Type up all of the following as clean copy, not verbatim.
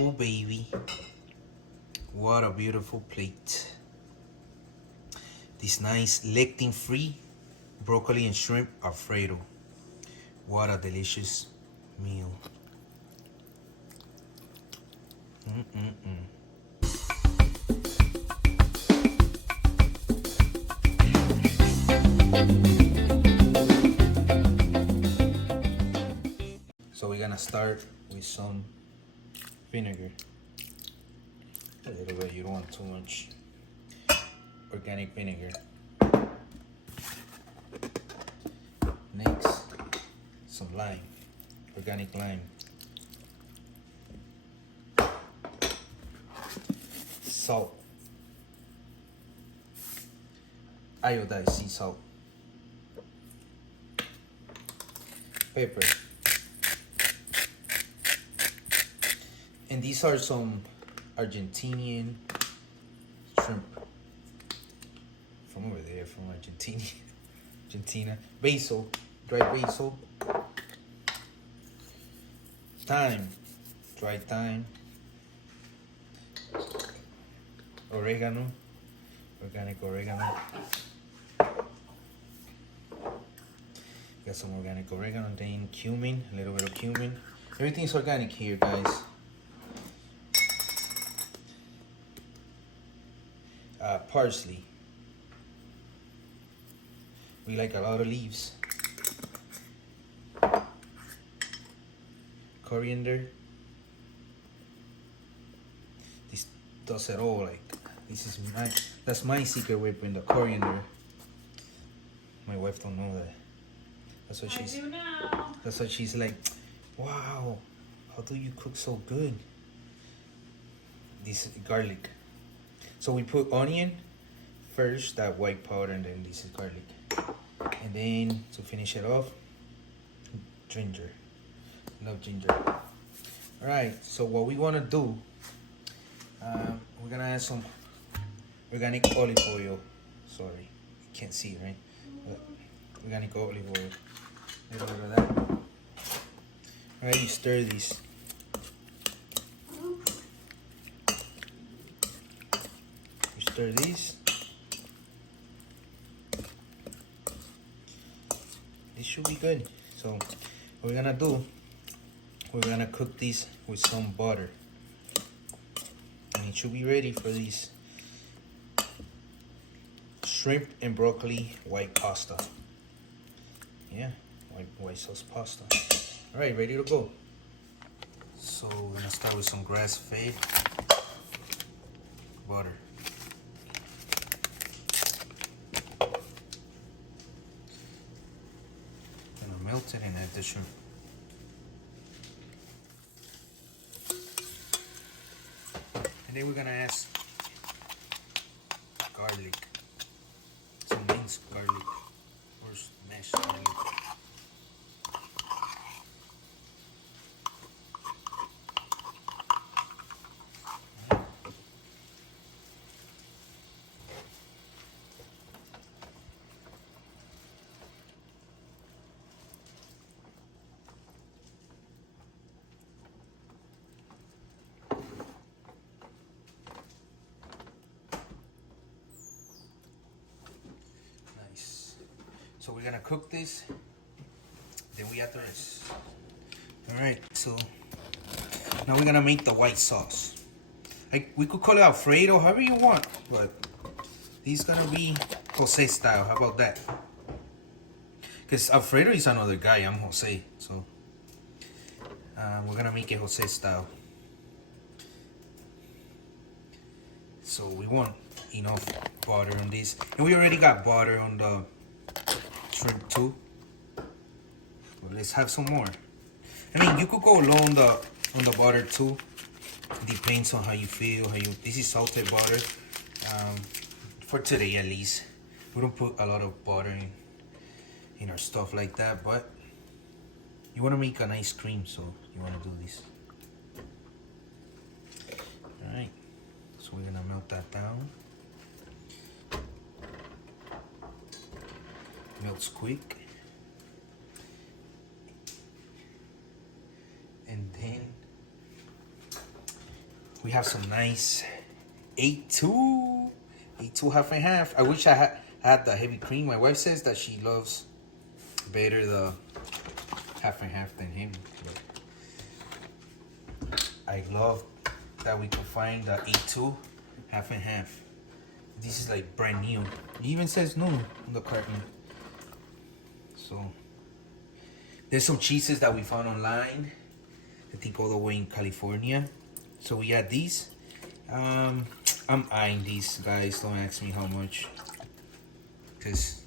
Oh baby, what a beautiful plate. This nice lectin-free broccoli and shrimp Alfredo. What a delicious meal. So we're gonna start with some vinegar. A little bit, you don't want too much. Organic vinegar. Next, some lime, organic lime. Salt. Iodized sea salt. Pepper. And these are some Argentinian shrimp from over there, from Argentina. Basil, dried basil. Thyme, dried thyme. Oregano, organic oregano. Got some organic oregano, then cumin, a little bit of cumin. Everything's organic here, guys. Parsley. We like a lot of leaves. Coriander. This does it all. Like, this is that's my secret weapon, the coriander. My wife don't know that. That's what she's. I do now. That's what she's like. Wow, how do you cook so good? This garlic. So we put onion first, that white powder, and then this is garlic. And then to finish it off, ginger. Love ginger. Alright, so what we want to do, we're going to add some organic olive oil. Sorry, you can't see it, right? But organic olive oil. A little bit of that. Alright, you stir these. Stir these. This should be good. So what we're gonna do, we're gonna cook these with some butter, and it should be ready for these shrimp and broccoli white pasta. Yeah, white sauce pasta. All right, ready to go. So we're gonna start with some grass-fed butter. Melt it and add the shrimp. And then we're gonna add garlic, some minced garlic or mashed garlic. So we're gonna cook this, then we add the rest. All right, so now we're gonna make the white sauce. Like, we could call it Alfredo, however you want, but this is gonna be Jose style. How about that? Because Alfredo is another guy, I'm Jose, so we're gonna make it Jose style. So we want enough butter on this, and we already got butter on the shrimp too. But let's have some more. I mean, you could go low on the butter too. Depends on how you feel. This is salted butter. For today at least, we don't put a lot of butter in our stuff like that. But you want to make an ice cream, so you want to do this. All right. So we're gonna melt that down. Melts quick. And then We have some nice 8-2 half and half. I wish I had the heavy cream. My wife says that she loves better the half and half than him. But I love that we can find the 8-2 half and half. This is like brand new. It even says no on the carton. So there's some cheeses that we found online. I think all the way in California. So we had these. I'm eyeing these, guys. Don't ask me how much, because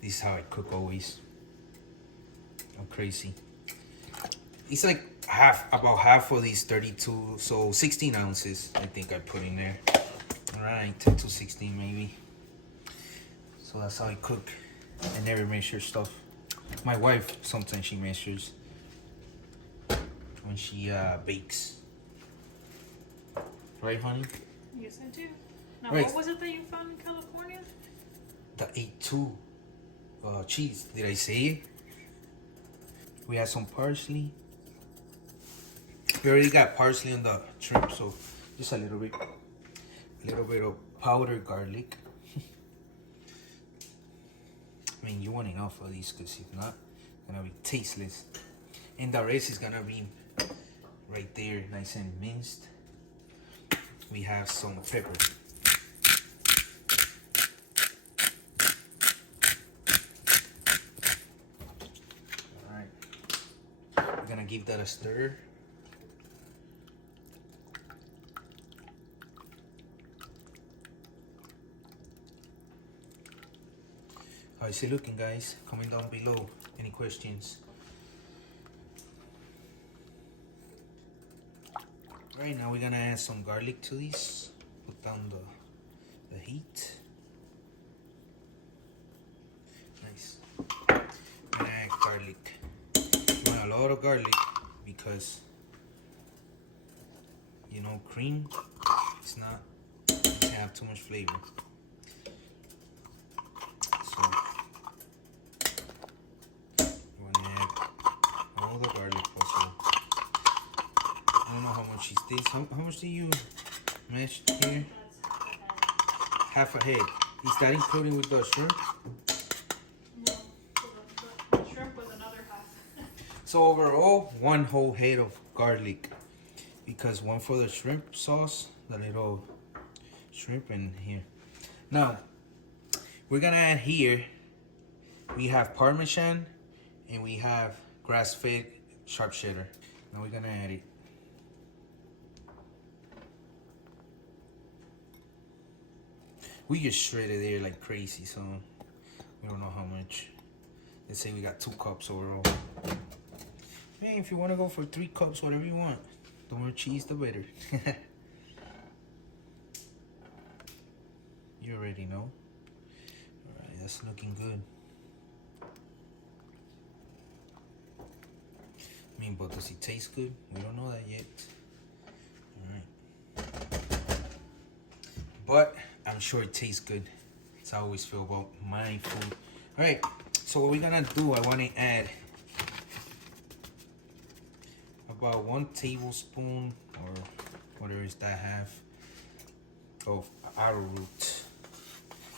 this is how I cook always. I'm crazy. It's like about half of these 32, so 16 ounces I think I put in there. All right, 10 to 16 maybe. So that's how I cook. I never measure stuff. My wife, sometimes she measures when she bakes. Right, honey? Yes, I do. Now, right. What was it that you found in California? The 8-2 cheese. Did I say it? We have some parsley. We already got parsley on the shrimp, so just a little bit of powdered garlic. I mean, you want enough of these, because if not, it's gonna be tasteless. And the rest is gonna be right there, nice and minced. We have some pepper. All right, we're gonna give that a stir. How is it looking, guys? Comment down below. Any questions? Right now we're gonna add some garlic to this. Put down the heat. Nice. I'm gonna add garlic. You want a lot of garlic because, you know, cream, it doesn't have too much flavor. So you wanna add all the garlic possible. I don't know how much is this. How much do you mash here? Half a head. Is that including with the shrimp? No, the shrimp was another half. So overall, 1 whole head of garlic, because one for the shrimp sauce, the little shrimp, and here. Now we're gonna add here. We have Parmesan and we have grass-fed sharp cheddar. Now we're gonna add it. We just shredded there like crazy, so we don't know how much. Let's say we got 2 cups overall. Hey, if you want to go for 3 cups, whatever you want. The more cheese, the better. You already know. Alright, that's looking good. I mean, but does it taste good? We don't know that yet. Alright. But I'm sure it tastes good. That's how I always feel about my food. Alright, so what we're gonna do, I wanna add about 1 tablespoon or whatever is that half of arrowroot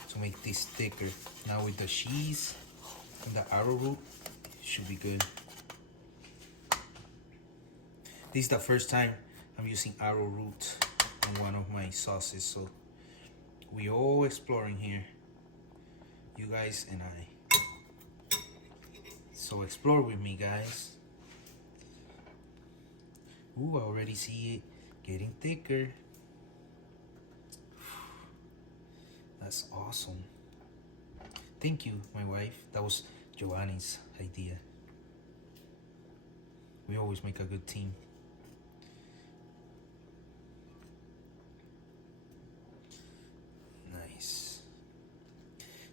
to make this thicker. Now with the cheese and the arrowroot, it should be good. This is the first time I'm using arrowroot in one of my sauces, so we all exploring here, you guys and I. So explore with me, guys. Ooh, I already see it getting thicker. That's awesome. Thank you, my wife. That was Giovanni's idea. We always make a good team. Nice.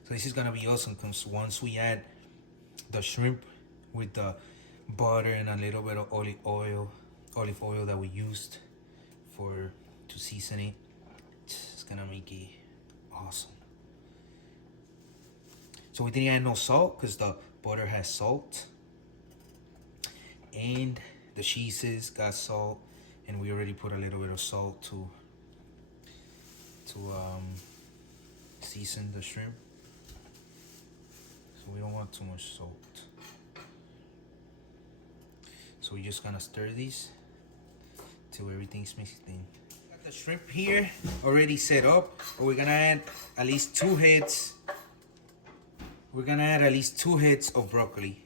So this is gonna be awesome because once we add the shrimp with the butter and a little bit of olive oil that we used to season it, it's gonna make it awesome. So we didn't add no salt because the butter has salt, and the cheeses got salt, And we already put a little bit of salt to season the shrimp. So we don't want too much salt. So we're just gonna stir these till everything's mixed in. Got the shrimp here already set up, but we're gonna add at least 2 heads. We're gonna add at least 2 heads of broccoli.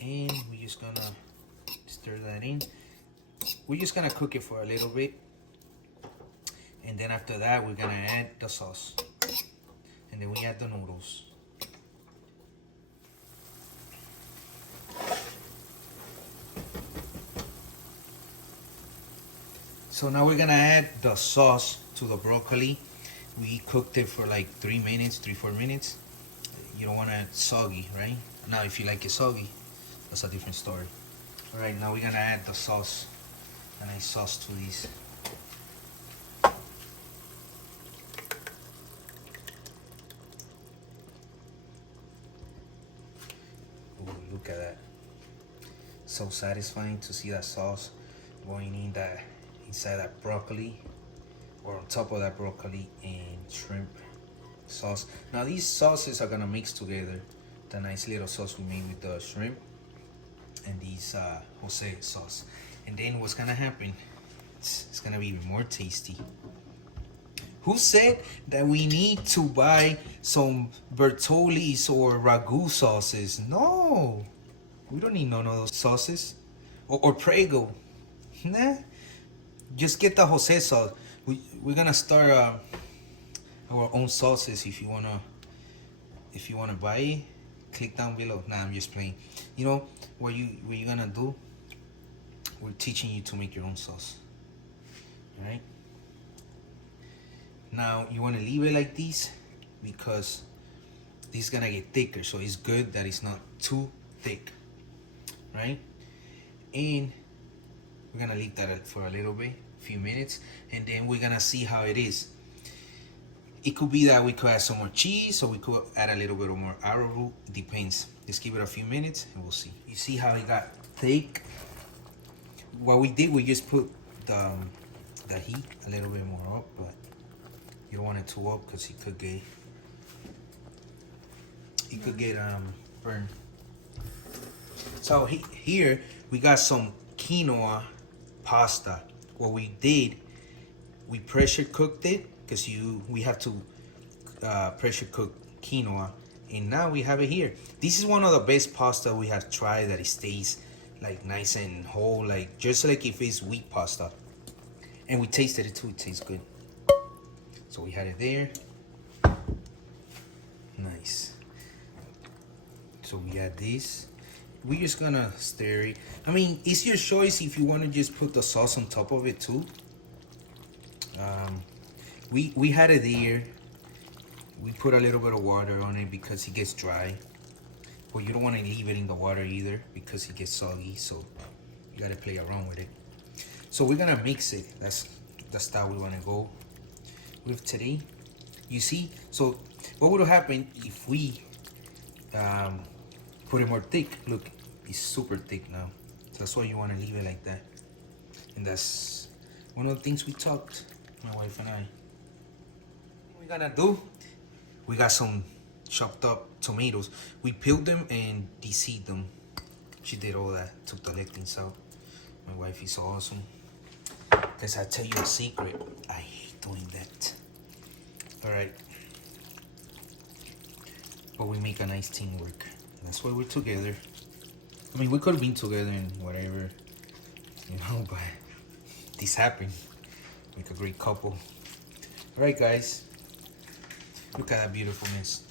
And we're just gonna stir that in. We're just gonna cook it for a little bit. And then after that, we're gonna add the sauce. And then we add the noodles. So now we're gonna add the sauce to the broccoli. We cooked it for like 3 minutes, 3-4 minutes. You don't want it soggy, right? Now if you like it soggy, that's a different story. All right, now we're gonna add the sauce, a nice sauce to these. Ooh, look at that. So satisfying to see that sauce going in that inside that broccoli, or on top of that broccoli and shrimp sauce. Now these sauces are gonna mix together. The nice little sauce we made with the shrimp and these Jose sauce. And then what's gonna happen? It's gonna be even more tasty. Who said that we need to buy some Bertolli's or ragu sauces? No, we don't need none of those sauces. Or Prego. Nah, just get the Jose sauce. We're gonna start our own sauces. If you wanna buy it, click down below. Nah, I'm just playing. You know what you're gonna do? We're teaching you to make your own sauce. All right. Now you want to leave it like this because this is gonna get thicker. So it's good that it's not too thick, right? And we're gonna leave that for a little bit, a few minutes, and then we're gonna see how it is. It could be that we could add some more cheese, or we could add a little bit more arrowroot. Depends. Just give it a few minutes and we'll see. You see how it got thick? What we did, we just put the heat a little bit more up, but you don't want it too up because it could get burned. So here we got some quinoa pasta. What we did, we pressure cooked it because we have to pressure cook quinoa, and now we have it here. This is one of the best pasta we have tried, that it stays like nice and whole, like just like if it's wheat pasta. And we tasted it too, it tastes good. So we had it there. Nice. So we add this. We're just gonna stir it. I mean, it's your choice if you want to just put the sauce on top of it too. We had it there. We put a little bit of water on it because it gets dry. But you don't want to leave it in the water either because it gets soggy. So you gotta play around with it. So we're gonna mix it. That's the style we want to go with today. You see? So what would happen if we put it more thick? Look, it's super thick now. So that's why you want to leave it like that. And that's one of the things we talked, my wife and I. What we're gonna do, we got some chopped up tomatoes. We peeled them and de-seed them. She did all that, took the lectins out. My wife is awesome. Because I tell you a secret, I hate doing that. All right. But we make a nice teamwork. That's why we're together. I mean, we could have been together and whatever, you know, but this happened. Make a great couple. All right, guys. Look at that beautifulness.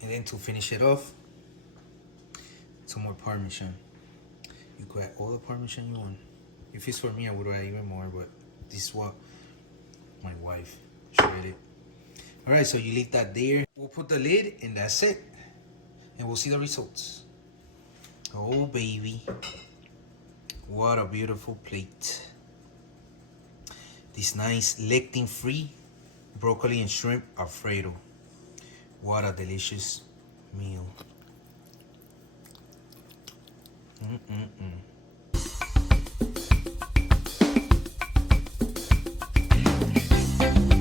And then to finish it off, some more Parmesan. You could add all the Parmesan you want. If it's for me, I would add even more, but this is what my wife shredded. All right, so you leave that there. We'll put the lid and that's it. And we'll see the results. Oh, baby. What a beautiful plate. This nice lectin-free broccoli and shrimp Alfredo. What a delicious meal.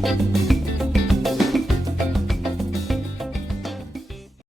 Bye.